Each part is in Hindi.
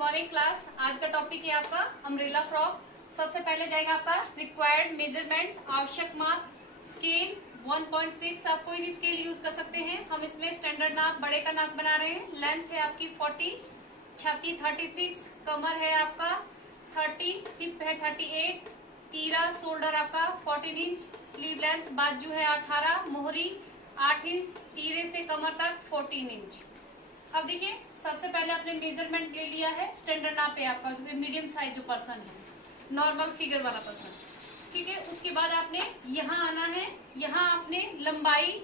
Morning class. आज का टॉपिक है आपका अम्ब्रेला फ्रॉक। सबसे पहले जाएगा आपका रिक्वायर्ड मेजरमेंट, आवश्यक माप, स्केल 1.6। आप कोई भी स्केल यूज कर सकते हैं। हम इसमें स्टैंडर्ड नाप, बड़े का नाप बना रहे हैं। लेंथ है आपकी 40, छाती 36, कमर है आपका 30, हिप है 38, तीरा शोल्डर आपका 14 इंच, स्लीव लेंथ बाजू है 18, मोहरी 8 इंच, तीरे से कमर तक 14 इंच। अब देखिए, सबसे पहले आपने मेजरमेंट ले लिया है। स्टैंडर्ड नाप है आपका, जो मीडियम साइज जो पर्सन है, नॉर्मल फिगर वाला पर्सन, ठीक है। उसके बाद आपने यहाँ आना है। यहाँ आपने लंबाई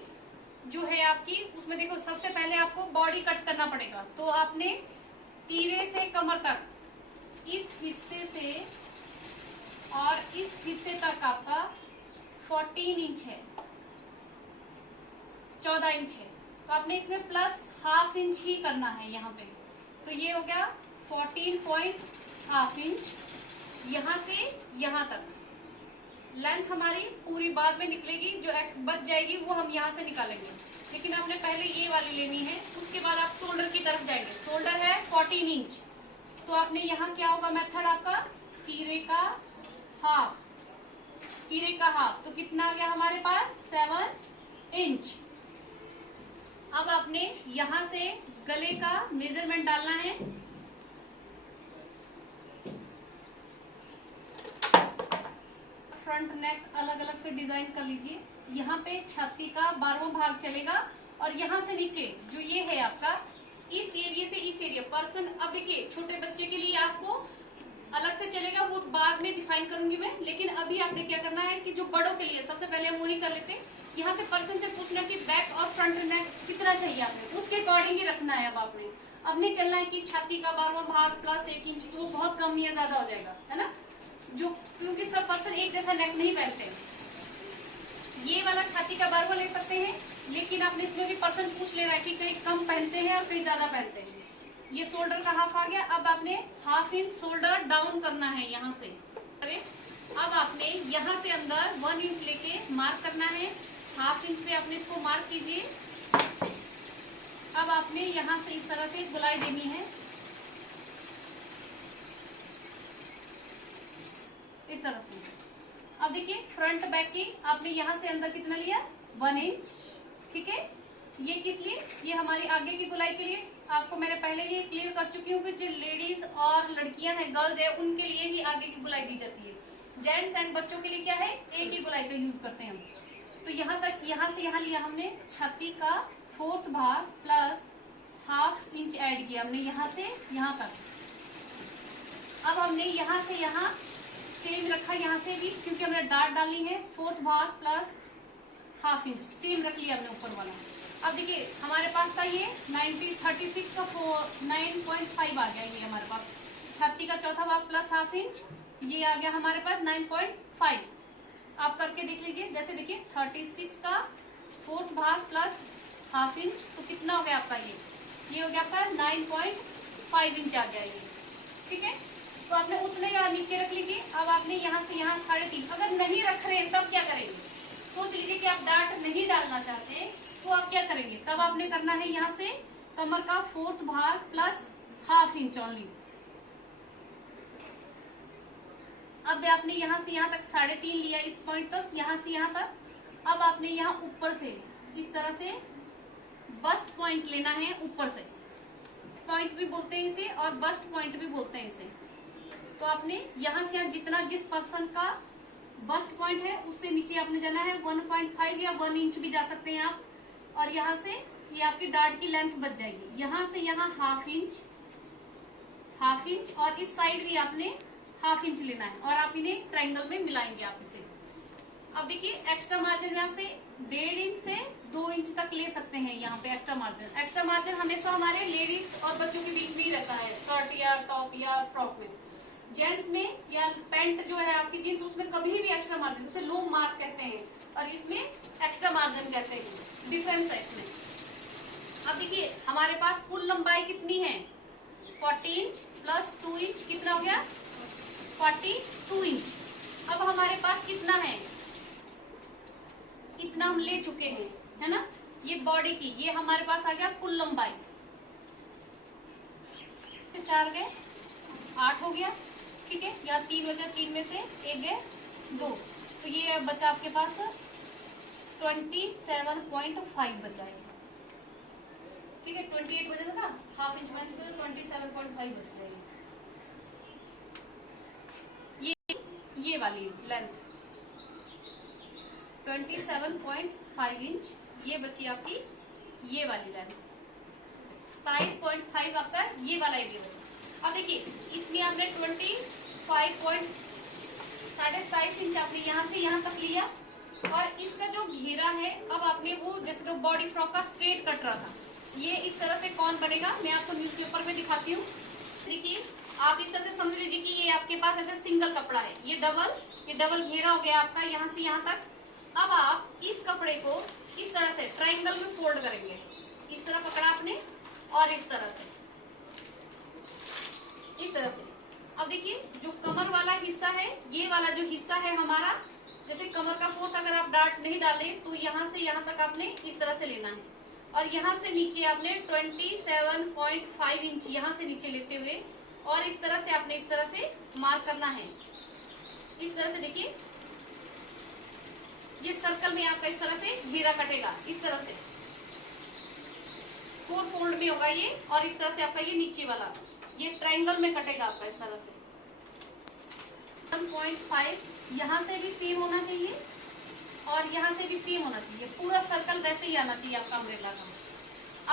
जो है आपकी, उसमें देखो सबसे पहले आपको बॉडी कट करना पड़ेगा। तो आपने तीरे से कमर तक इस हिस्से से और इस हिस्से तक आपका 14 इंच है, 14 इंच है। तो आपने इसमें प्लस हाफ इंच ही करना है यहाँ पे। तो ये हो गया 14.5 इंच। यहाँ से यहाँ तक लेंथ हमारी पूरी बाद में निकलेगी, जो एक्स बच जाएगी वो हम यहाँ से निकालेंगे, लेकिन आपने पहले ये वाली लेनी है। उसके बाद आप शोल्डर की तरफ जाएंगे। शोल्डर है 14 इंच, तो आपने यहाँ क्या होगा मेथड आपका, तीरे का हाफ, तीरे का हाफ। तो कितना आ गया हमारे पास 7 इंच। अब आपने यहां से गले का मेजरमेंट डालना है। फ्रंट नेक अलग अलग से डिजाइन कर लीजिए। यहाँ पे छाती का 12वां भाग चलेगा, और यहाँ से नीचे जो ये है आपका, इस एरिया से इस एरिया पर्सन। अब देखिए, छोटे बच्चे के लिए आपको अलग से चलेगा, वो बाद में डिफाइन करूंगी मैं। लेकिन अभी आपने क्या करना है कि जो बड़ों के लिए सबसे पहले हम वही कर लेते हैं। यहाँ से पर्सन से पूछना कि बैक और फ्रंट नेक कितना चाहिए, आपने उसके अकॉर्डिंग ही रखना है। अब नहीं चलना है कि छाती का 12वां भाग प्लस 1 इंच, तो बहुत कम या ज्यादा हो जाएगा, है ना। जो क्योंकि सब पर्सन एक जैसा नेक नहीं पहनते हैं। ये वाला छाती का 12वां ले सकते हैं, लेकिन आपने इसमें भी पर्सन पूछ लेना है कि कई कम पहनते हैं और कई ज्यादा पहनते हैं। ये शोल्डर का हाफ आ गया। अब आपने हाफ इंच शोल्डर डाउन करना है यहाँ से। अब आपने यहाँ से अंदर 1 इंच लेके मार्क करना है। हाफ इंच पे आपने इसको मार्क कीजिए। अब आपने यहाँ से इस तरह से गोलाई देनी है, इस तरह से। अब देखिए, फ्रंट बैक की आपने यहाँ से अंदर कितना लिया, 1 इंच, ठीक है। ये किस लिए, ये हमारी आगे की गोलाई के लिए। आपको मैंने पहले ही क्लियर कर चुकी हूँ कि जो लेडीज और लड़कियां हैं, गर्ल्स है, उनके लिए ही आगे की गोलाई दी जाती है। जेंट्स एंड बच्चों के लिए क्या है, एक ही गोलाई का यूज करते हैं हम। तो यहाँ तक, यहाँ से यहाँ लिया हमने छाती का 4th भाग प्लस हाफ इंच ऐड किया हमने यहाँ से यहाँ तक। अब हमने यहाँ से यहाँ सेम रखा, यहाँ से भी, क्योंकि हमने डार्ट डाली है। 4th भाग प्लस हाफ इंच सेम रख लिया हमने ऊपर वाला। अब देखिए, हमारे पास था ये 36 का 9.5 आ गया। ये हमारे पास छाती का 4था भाग प्लस हाफ इंच, ये आ गया हमारे पास 9.5। आप करके देख लीजिए। जैसे देखिए, 36 का 4th भाग प्लस हाफ इंच, तो कितना हो गया आपका, ये हो गया आपका 9.5 इंच आ गया ये, ठीक है। तो आपने उतने का नीचे रख लीजिए। अब आपने यहाँ से यहाँ 3.5। अगर नहीं रख रहे हैं तब क्या करेंगे, सोच लीजिए कि आप डार्ट नहीं डालना चाहते, तो आप क्या करेंगे, तब आपने करना है यहाँ से कमर का 4th भाग प्लस हाफ इंच ओनली। अब आपने यहाँ से यहाँ तक 3.5 लिया, इस पॉइंट तक, यहाँ से यहाँ तक। अब आपने यहाँ ऊपर से इस तरह से बस्ट पॉइंट लेना है, ऊपर से पॉइंट भी बोलते हैं इसे और बस्ट पॉइंट भी बोलते हैं इसे। तो आपने यहाँ से यहाँ जितना, जिस पर्सन का बस्ट पॉइंट है उससे नीचे आपने जाना है 1.5 या 1 इंच भी जा सकते हैं आप। और यहाँ से ये आपकी डार्ट की लेंथ बच जाएगी। यहाँ से यहाँ हाफ इंच, हाफ इंच, और इस साइड भी आपने हाफ इंच लेना है, और आप इन्हें ट्रायंगल में मिलाएंगे आप इसे। अब देखिए, एक्स्ट्रा मार्जिन में आपसे 1.5 इंच से 2 इंच तक ले सकते हैं। यहाँ पे एक्स्ट्रा मार्जिन, एक्स्ट्रा मार्जिन हमेशा हमारे लेडीज और बच्चों के बीच में ही रहता है, शर्ट या टॉप या फ्रॉक में। जेंट्स में या पैंट जो है आपकी जींस, उसमें कभी भी एक्स्ट्रा मार्जिन, उसे लो मार्क कहते हैं, और इसमें एक्स्ट्रा मार्जिन कहते हैं। डिफरेंस है इसमें। अब देखिए, हमारे पास कुल लंबाई कितनी है, 40 इंच प्लस 2 इंच, कितना हो गया 42 इंच। अब हमारे पास कितना है, इतना हम ले चुके हैं, है ना। ये बॉडी की, ये हमारे पास आ गया कुल लंबाई। 4 गए, 8 हो गया, ठीक है। यहाँ 3 बचा, 3 में से 1 गए 2, तो ये बचा आपके पास 27.5 बचा है, ठीक है। 28 बचा था ना, हाफ इंच माइनस 27.5 बच गया। ये वाली लेंथ 27.5 इंच ये बची आपकी, ये वाली लेंथ 27.5 आपका ये वाला एरिया बचा। अब देखिए इसमें आपने 27.5 इंच आपने यहाँ से यहाँ तक लिया, और इसका जो घेरा है अब आपने वो जैसे तो बॉडी फ्रॉक का स्ट्रेट कट रहा था, ये इस तरह से कौन बनेगा मैं आपको न्यूज़पेपर में दिखाती हूँ। देखिए आप इस तरह से समझ लीजिए कि ये आपके पास ऐसे सिंगल कपड़ा है, ये डबल घेरा हो गया आपका यहाँ से यहाँ तक। अब आप इस कपड़े को इस तरह से ट्रायंगल में फोल्ड करेंगे, इस तरह पकड़ा आपने और इस तरह से, इस तरह से। अब देखिए जो कमर वाला हिस्सा है, ये वाला जो हिस्सा है हमारा, जैसे कमर का फोर्स अगर आप डार्ट नहीं डालें तो यहाँ से यहाँ तक आपने इस तरह से लेना है, और यहाँ से नीचे आपने 27.5 इंच यहाँ से नीचे लेते हुए और इस तरह से आपने इस तरह से मार्क करना है। इस तरह से देखिए ये सर्कल में आपका इस तरह से घेरा कटेगा, इस तरह से 4 फोल्ड में होगा ये, और इस तरह से आपका ये नीचे वाला ये ट्रायंगल में कटेगा आपका इस तरह से। 1.5 यहाँ से भी सेम होना चाहिए और यहाँ से भी सेम होना चाहिए, पूरा सर्कल वैसे ही आना चाहिए आपका अम्ब्रेला का।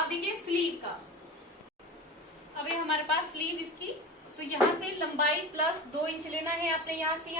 अब देखिए स्लीव का, अब ये हमारे पास स्लीव इसकी, तो यहाँ से लंबाई प्लस 2 इंच लेना है आपने, यहाँ से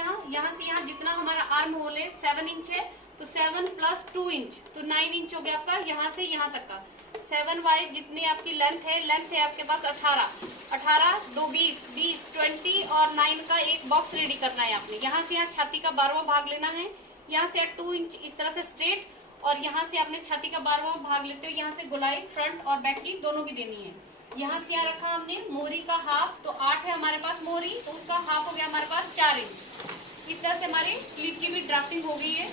यहाँ जितना हमारा आर्म होल है 7 इंच है, तो 7 प्लस 2 इंच तो 9 इंच हो गया आपका यहाँ से यहाँ तक का। 7 वाई जितनी आपकी लेंथ है आपके पास 18 2 20 20 और 9 का एक बॉक्स रेडी करना है आपने। यहाँ से यहाँ छाती का 12वां भाग लेना है, यहाँ से 2 इंच इस तरह से स्ट्रेट, और यहाँ से आपने छाती का 12वां भाग लेते हो, यहाँ से गोलाई फ्रंट और बैक की दोनों की देनी है। यहाँ से यहाँ रखा हमने मोरी का हाफ, तो 8 है हमारे पास मोरी, तो उसका हाफ हो गया हमारे पास 4 इंच। इस तरह से हमारी स्लीव की भी ड्राफ्टिंग हो गई है।